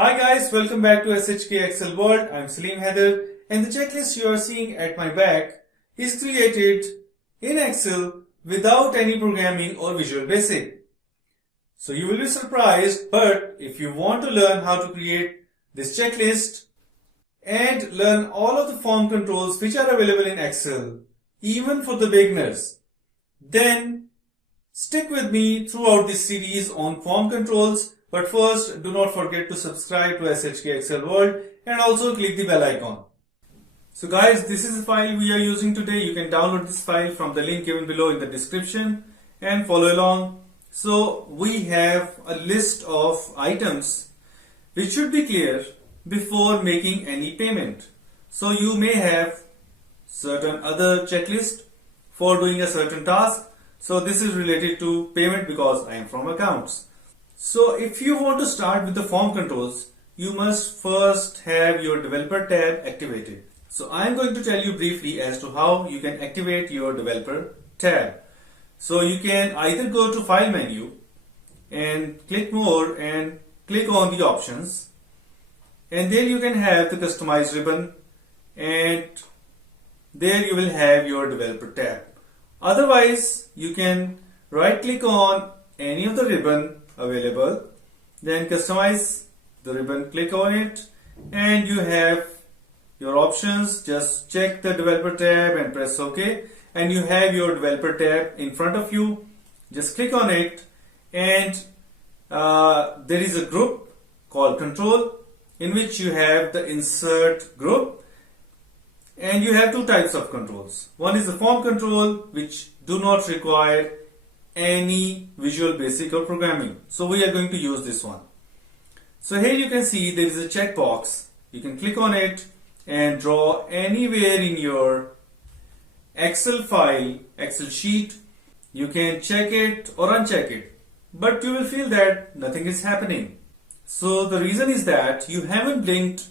Hi guys, welcome back to SHK Excel World. I'm Salim Heather, and the checklist you are seeing at my back is created in Excel without any programming or Visual Basic. So you will be surprised, but if you want to learn how to create this checklist and learn all of the form controls which are available in Excel, even for the beginners, then stick with me throughout this series on form controls. But first, do not forget to subscribe to SHK Excel World and also click the bell icon. So guys, this is the file we are using today. You can download this file from the link given below in the description and follow along. So we have a list of items which should be clear before making any payment. So you may have certain other checklist for doing a certain task. So this is related to payment because I am from accounts. So if you want to start with the form controls, you must first have your developer tab activated. So I am going to tell you briefly as to how you can activate your developer tab. So you can either go to file menu and click more and click on the options, and there you can have the customize ribbon, and there you will have your developer tab. Otherwise, you can right click on any of the ribbon available, then customize the ribbon, click on it, and you have your options. Just check the developer tab and press OK, and you have your developer tab in front of you. Just click on it, and there is a group called control in which you have the insert group, and you have two types of controls. One is the form control, which do not require any Visual Basic or programming. So we are going to use this one. So here you can see there is a checkbox. You can click on it and draw anywhere in your Excel file, Excel sheet. You can check it or uncheck it, but you will feel that nothing is happening. So the reason is that you haven't linked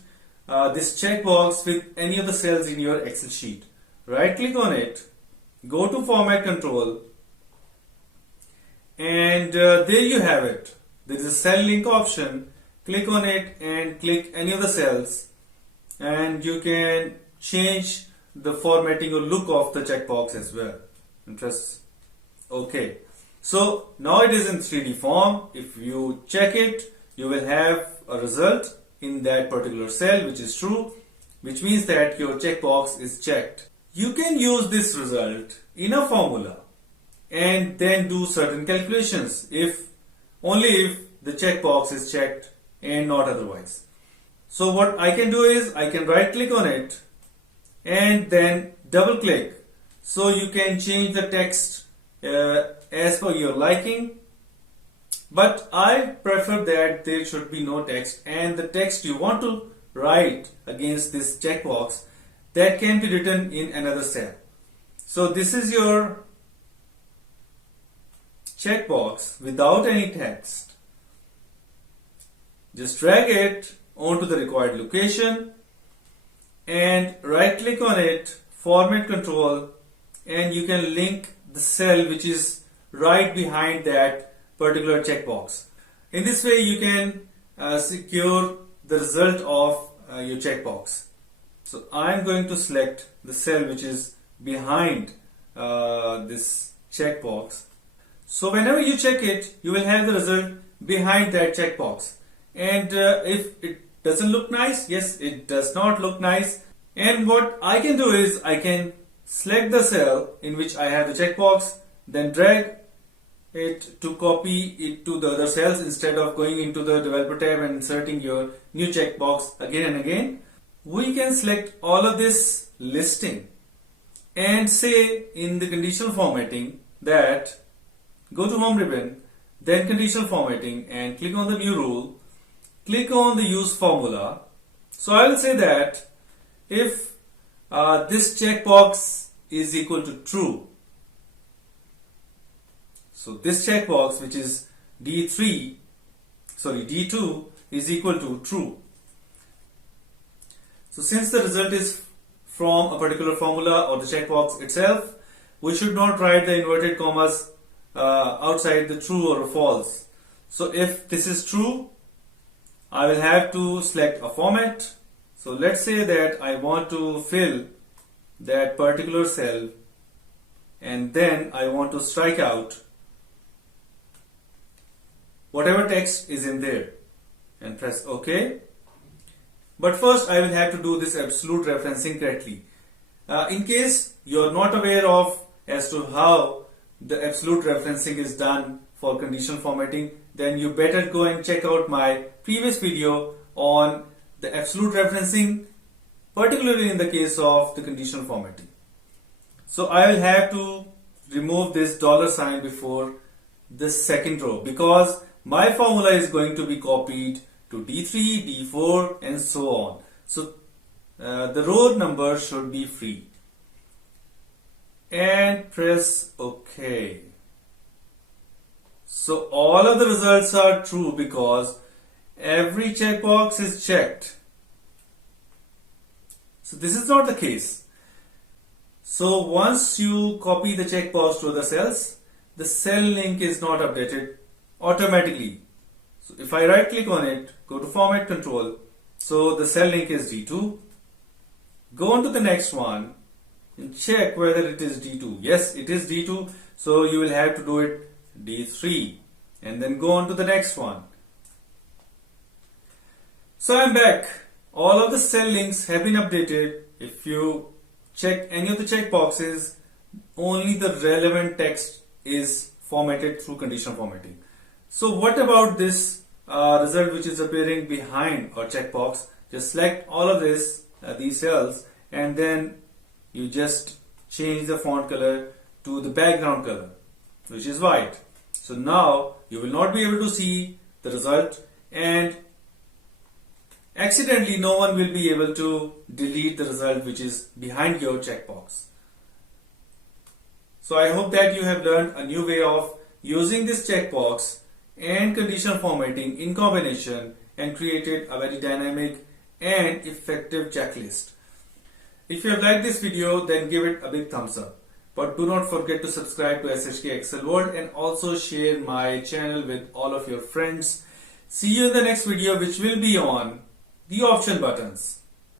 this checkbox with any of the cells in your Excel sheet. Right click on it, go to format control, and there you have it. There is a cell link option. Click on it and click any of the cells, and you can change the formatting or look of the checkbox as well. Press OK. So now it is in 3D form. If you check it, you will have a result in that particular cell which is true, which means that your checkbox is checked. You can use this result in a formula and then do certain calculations only if the checkbox is checked and not otherwise. So what I can do is I can right click on it and then double click, so you can change the text as per your liking, but I prefer that there should be no text, and the text you want to write against this checkbox, that can be written in another cell. So this is your checkbox without any text. Just drag it onto the required location and right click on it, format control, and you can link the cell which is right behind that particular checkbox. In this way you can secure the result of your checkbox. So I am going to select the cell which is behind this checkbox. So whenever you check it, you will have the result behind that checkbox. And if it doesn't look nice, yes, it does not look nice. And what I can do is I can select the cell in which I have the checkbox, then drag it to copy it to the other cells instead of going into the developer tab and inserting your new checkbox again and again. We can select all of this listing and say in the conditional formatting that go to home ribbon, then conditional formatting, and click on the new rule. Click on the use formula. So I will say that if this checkbox is equal to true, so this checkbox which is D2 is equal to true. So since the result is from a particular formula or the checkbox itself, we should not write the inverted commas outside the true or false. So if this is true, I will have to select a format. So let's say that I want to fill that particular cell and then I want to strike out whatever text is in there and press OK. But first I will have to do this absolute referencing correctly. In case you are not aware of as to how the absolute referencing is done for conditional formatting, then you better go and check out my previous video on the absolute referencing, particularly in the case of the conditional formatting. So I will have to remove this $ before this second row because my formula is going to be copied to D3, D4 and so on. So the row number should be free. And press OK. So all of the results are true because every checkbox is checked. So this is not the case. So once you copy the checkbox to other cells, the cell link is not updated automatically. So if I right click on it, go to format control, so the cell link is D2. Go on to the next one and check whether it is D2. Yes, it is D2, so you will have to do it D3 and then go on to the next one. So I'm back. All of the cell links have been updated. If you check any of the checkboxes, only the relevant text is formatted through conditional formatting. So what about this result which is appearing behind our checkbox? Just select all of these cells, and then you just change the font color to the background color, which is white. So now you will not be able to see the result, and accidentally no one will be able to delete the result which is behind your checkbox. So I hope that you have learned a new way of using this checkbox and conditional formatting in combination and created a very dynamic and effective checklist. If you have liked this video, then give it a big thumbs up. But do not forget to subscribe to SHK Excel World and also share my channel with all of your friends. See you in the next video, which will be on the option buttons.